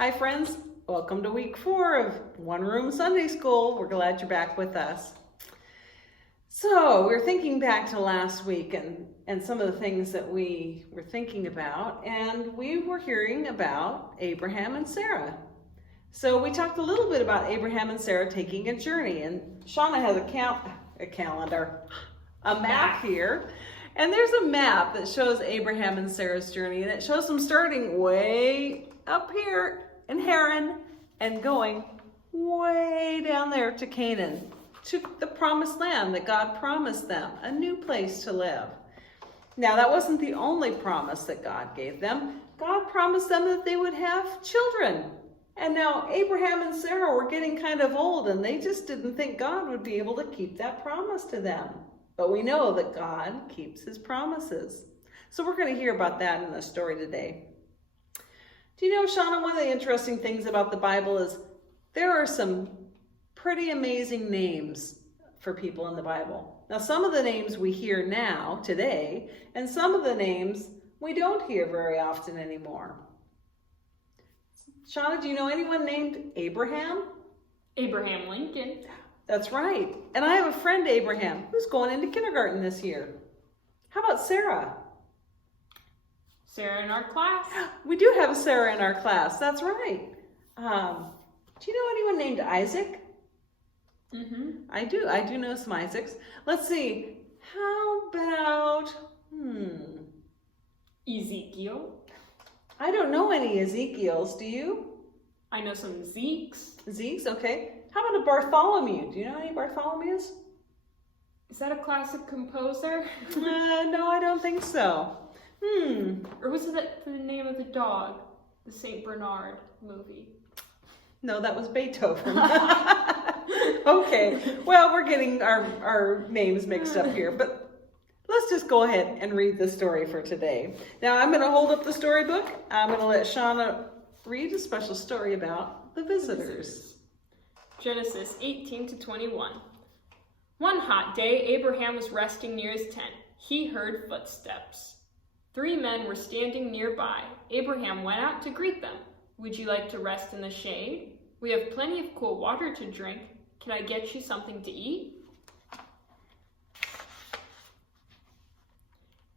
Hi friends, welcome to week 4 of One Room Sunday School. We're glad you're back with us. So we're thinking back to last week and some of the things that we were thinking about, and we were hearing about Abraham and Sarah. So we talked a little bit about Abraham and Sarah taking a journey, and Shauna has a map here. And there's a map that shows Abraham and Sarah's journey, and it shows them starting way up here in Haran and going way down there to Canaan, to the promised land that God promised them, a new place to live. Now, that wasn't the only promise that God gave them. God promised them that they would have children. And now Abraham and Sarah were getting kind of old, and they just didn't think God would be able to keep that promise to them. But we know that God keeps his promises. So we're going to hear about that in the story today. Do you know, Shauna, one of the interesting things about the Bible is there are some pretty amazing names for people in the Bible. Now, some of the names we hear now, today, and some of the names we don't hear very often anymore. Shauna, do you know anyone named Abraham? Abraham Lincoln. That's right. And I have a friend, Abraham, who's going into kindergarten this year. How about Sarah? Sarah in our class. We do have a Sarah in our class. That's right. Do you know anyone named Isaac? Mm-hmm. I do know some Isaacs. Let's see. How about, Ezekiel. I don't know any Ezekiels. Do you? I know some Zeeks. Zeke's, okay. How about a Bartholomew? Do you know any Bartholomews? Is that a classic composer? No, I don't think so. Or was it the name of the dog? The St. Bernard movie. No, that was Beethoven. Okay, well, we're getting our names mixed up here, but let's just go ahead and read the story for today. Now, I'm going to hold up the storybook. I'm going to let Shauna read a special story about the visitors. Genesis 18-21. One hot day, Abraham was resting near his tent. He heard footsteps. 3 men were standing nearby. Abraham went out to greet them. Would you like to rest in the shade? We have plenty of cool water to drink. Can I get you something to eat?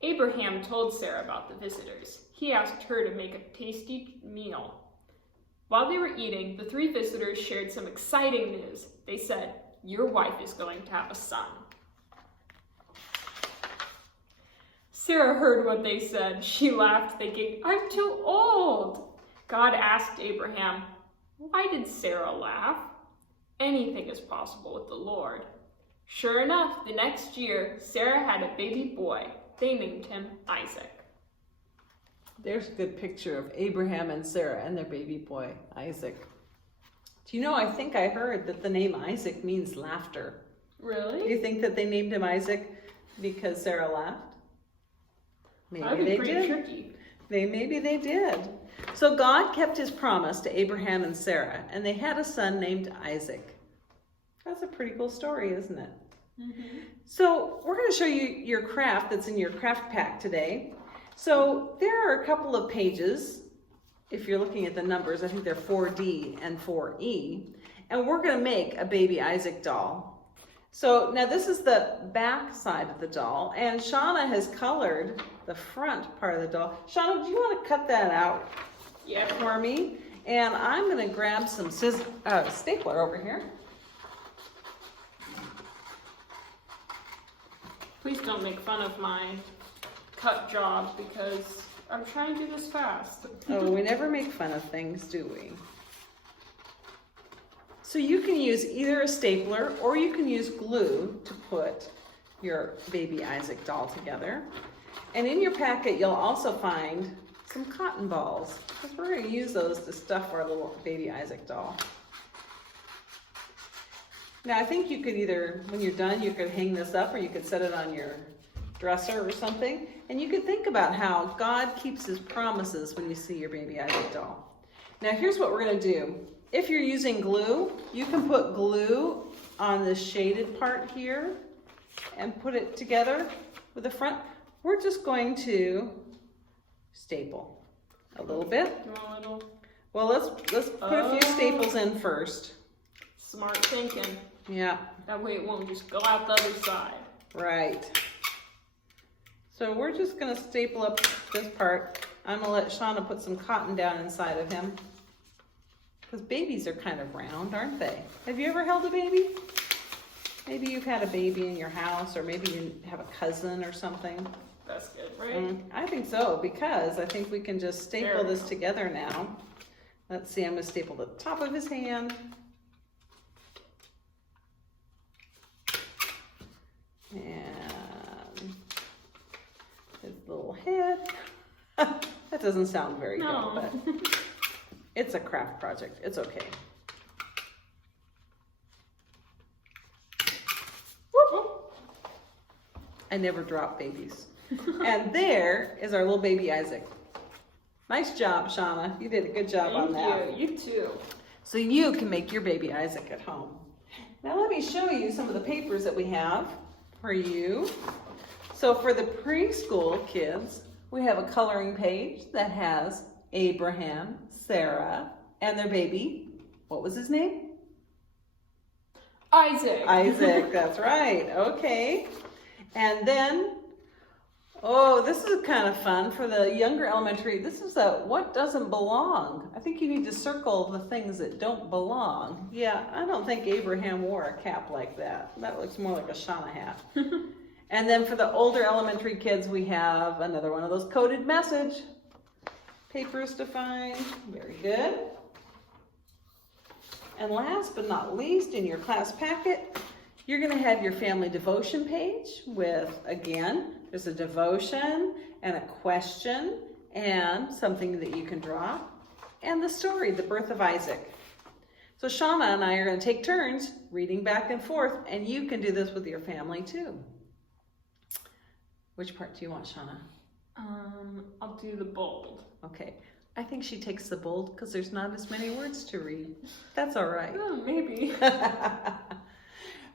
Abraham told Sarah about the visitors. He asked her to make a tasty meal. While they were eating, the 3 visitors shared some exciting news. They said, "Your wife is going to have a son." Sarah heard what they said. She laughed, thinking, "I'm too old." God asked Abraham, "Why did Sarah laugh?" Anything is possible with the Lord. Sure enough, the next year, Sarah had a baby boy. They named him Isaac. There's a good picture of Abraham and Sarah and their baby boy, Isaac. Do you know, I think I heard that the name Isaac means laughter. Really? Do you think that they named him Isaac because Sarah laughed? Maybe they did. Tricky. Maybe they did. So God kept his promise to Abraham and Sarah, and they had a son named Isaac. That's a pretty cool story, isn't it? Mm-hmm. So we're going to show you your craft that's in your craft pack today. So there are a couple of pages. If you're looking at the numbers, I think they're 4D and 4E. And we're going to make a baby Isaac doll. So now this is the back side of the doll, and Shauna has colored the front part of the doll. Shauna, do you want to cut that out for me? And I'm going to grab some stapler over here. Please don't make fun of my cut job because I'm trying to do this fast. Oh, we never make fun of things, do we? So you can use either a stapler or you can use glue to put your baby Isaac doll together. And in your packet, you'll also find some cotton balls, because we're going to use those to stuff our little baby Isaac doll. Now, I think you could either, when you're done, you could hang this up or you could set it on your dresser or something. And you could think about how God keeps his promises when you see your baby Isaac doll. Now, here's what we're going to do. If you're using glue, you can put glue on the shaded part here and put it together with the front. We're just going to staple a little bit. You want a little? Well, let's put a few staples in first. Smart thinking. Yeah. That way it won't just go out the other side. Right. So we're just gonna staple up this part. I'm gonna let Shauna put some cotton down inside of him. Because babies are kind of round, aren't they? Have you ever held a baby? Maybe you've had a baby in your house, or maybe you have a cousin or something. That's good, right? I think so, because I think we can just staple There we this go. together now. Let's see, I'm gonna staple the top of his hand. And his little head. That doesn't sound very No. good, but it's a craft project. It's okay. Whoop. I never drop babies. And there is our little baby Isaac. Nice job, Shauna. You did a good job on that. Thank you. You too. So you can make your baby Isaac at home. Now let me show you some of the papers that we have for you. So for the preschool kids, we have a coloring page that has Abraham, Sarah, and their baby. What was his name? Isaac. Isaac, that's right. Okay. And then, oh, this is kind of fun for the younger elementary. This is a what doesn't belong. I think you need to circle the things that don't belong. Yeah, I don't think Abraham wore a cap like that. That looks more like a Shauna hat. And then for the older elementary kids, we have another one of those coded message papers to find. Very good. And last but not least, in your class packet, you're going to have your family devotion page with, again, there's a devotion and a question and something that you can draw, and the story, the birth of Isaac. So Shauna and I are going to take turns reading back and forth, and you can do this with your family too. Which part do you want, Shauna? I'll do the bold. Okay. I think she takes the bold because there's not as many words to read. That's all right. Oh, maybe.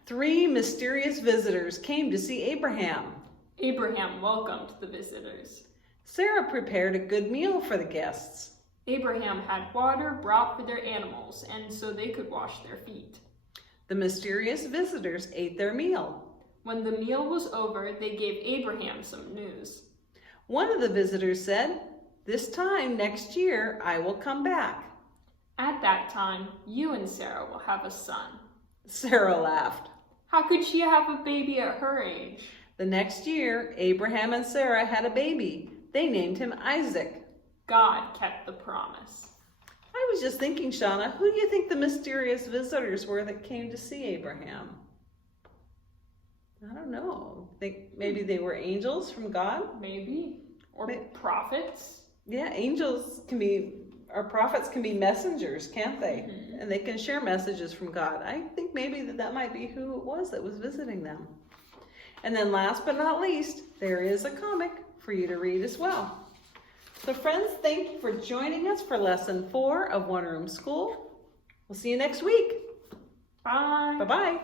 3 mysterious visitors came to see Abraham. Abraham welcomed the visitors. Sarah prepared a good meal for the guests. Abraham had water brought for their animals, and so they could wash their feet. The mysterious visitors ate their meal. When the meal was over, they gave Abraham some news. One of the visitors said, "This time next year, I will come back." At that time, you and Sarah will have a son. Sarah laughed. How could she have a baby at her age? The next year, Abraham and Sarah had a baby. They named him Isaac. God kept the promise. I was just thinking, Shauna, who do you think the mysterious visitors were that came to see Abraham? I don't know. Think maybe they were angels from God? Maybe. Or prophets. Yeah, angels can be, or prophets can be messengers, can't they? Mm-hmm. And they can share messages from God. I think maybe that might be who it was that was visiting them. And then last but not least, there is a comic for you to read as well. So friends, thank you for joining us for lesson 4 of One Room School. We'll see you next week. Bye. Bye-bye.